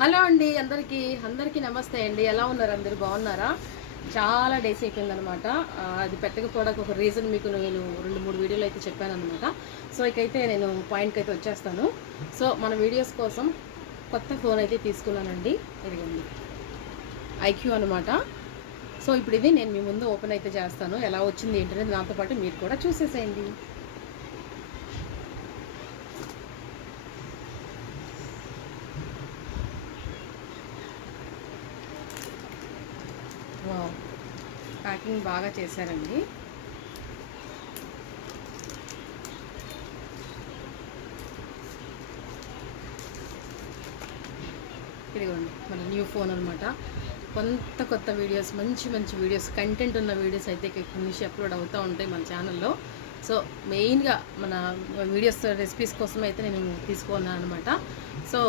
Hello అండి, అందరికీ నమస్తే అండి. ఎలా ఉన్నారు? అందరూ బాగున్నారా? చాలా డేస్ అయిపోయిందనమాట. అది పెట్టకపోవడానికి ఒక రీజన్ మీకు నేను 2-3 వీడియోలు అయితే చెప్పానమాట. సో ఇకైతే నేను పాయింట్కి అయితే వచ్చేస్తాను. సో మన వీడియోస్ కోసం కొత్త ఫోన్ అయితే తీసుకున్నానండి. ఇదిగోండి, ఐక్యూ అనమాట. సో ఇప్పుడు ఇది నేను మీ ముందు ఓపెన్ అయితే చేస్తాను. ఎలా వచ్చింది ఏంటనేది నాతో పాటు మీరు కూడా చూసేసేయండి. వావ్, ప్యాకింగ్ బాగా చేశారండి. ఇదిగోండి మన న్యూ ఫోన్ అనమాట. కొత్త వీడియోస్, మంచి వీడియోస్, కంటెంట్ ఉన్న వీడియోస్ అయితే ఇక్కడ నుంచి అప్లోడ్ అవుతూ ఉంటాయి మన ఛానల్లో. సో మెయిన్గా మన వీడియోస్ రెసిపీస్ కోసం అయితే నేను తీసుకున్నాను అనమాట. సో